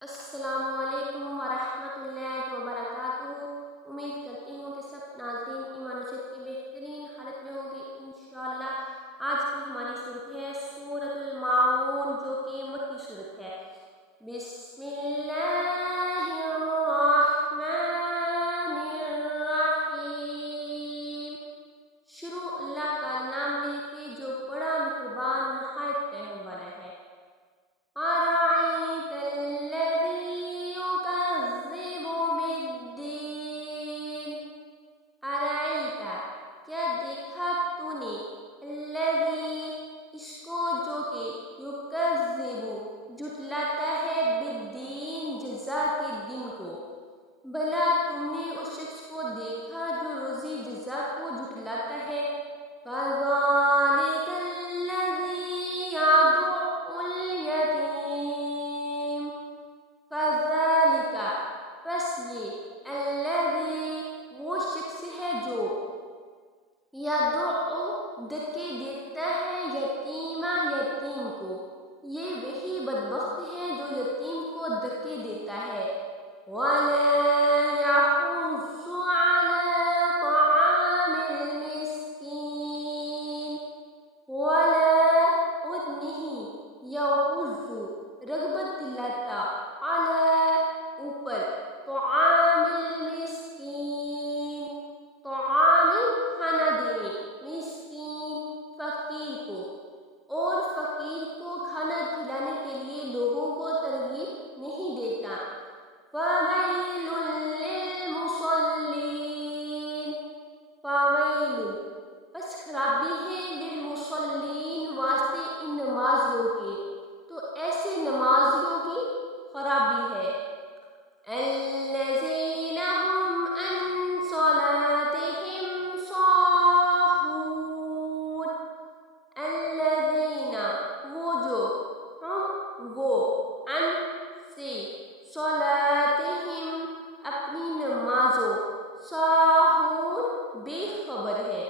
السلام علیکم ورحمۃ اللہ وبرکاتہ۔ امید کرتی ہوں کہ سب ناظرین ایمان و صحت کی بہترین حالت میں ہوں گے انشاءاللہ۔ آج کی ہماری صورت ہے سورۃ الماعون، جو کہ مکی صورت ہے۔ بسم اللہ الرحمن الرحیم۔ شروع اللہ کا نام لے کے جو بڑا مہربان نہایت رحم والا ہے۔ أَرَأَيْتَ الَّذِي يُكَذِّبُ بِالدِّينِ۔ أَرَأَيْتَ کیا دیکھا تو نے، الَّذِي اس کو جو کہ يُكَذِّبُ جھٹلاتا ہے، بِالدِّينِ جزا کے دن کو۔ بھلا تم نے اس شخص کو دیکھا جو روزی جزا کو جھٹلاتا ہے۔ فَذَلِكَ الَّذِي يَدُعُّ الْيَتِيمَ۔ فَذَلِكَ پس یہ، الَّذِي وہ شخص ہے جو، يَدُعُّ دھکے دیتا ہے، یتیما یتیم کو۔ یہ وہی بدبخت ہے جو یتیم کو دھکے دیتا ہے۔ وَلَا يَحُضُّ عَلَىٰ طَعَامِ الْمِسْكِينِ۔ وَلَا اور نہیں، يَحُضُّ رغبت دلاتا، عَلَىٰ اوپر، طعام المسکین طعام کھانا دینے، مسکین فقیر کو، اور فقیر کو کھانا کھلانے کے لیے لوگوں کو ترغیب نہیں دیتا۔ فَوَيْلٌ لِّلْمُصَلِّينَ۔ فَوَيْلٌ پس خرابی ہے، لِّلْمُصَلِّينَ واسطے ان نمازیوں کے، تو ایسے نمازیوں کی خرابی ہے۔ الَّذِينَ هُمْ عَن صَلَاتِهِمْ سَاهُونَ۔ الَّذِينَ وہ جو، ہم وہ، عن سے، صلاتہم اپنی نمازوں، ساہون بے خبر ہے،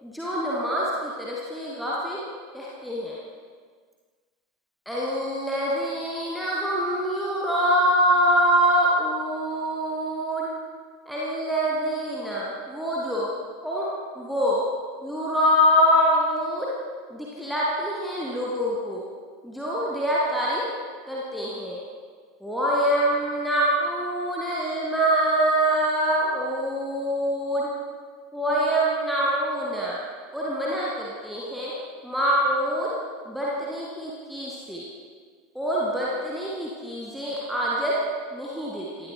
جو نماز کی طرف سے غافل رہتے ہیں۔ الَّذِينَ هُمْ يُرَاءُونَ۔ الَّذِينَ وہ جو، ہم وہ، یُرَاءُون دکھلاتے ہیں لوگوں کو، جو ریاکاری کرتے ہیں۔ وَيَمْنَعُونَ الْمَاعُونَ۔ وَيَمْنَعُونَ اور منع کرتے ہیں، ماعون برتنے کی چیز سے، اور برتنے کی چیزیں آجت نہیں دیتے۔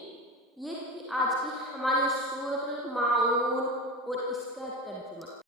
یہ تھی آج کی ہماری سورۃ الماعون اور اس کا ترجمہ۔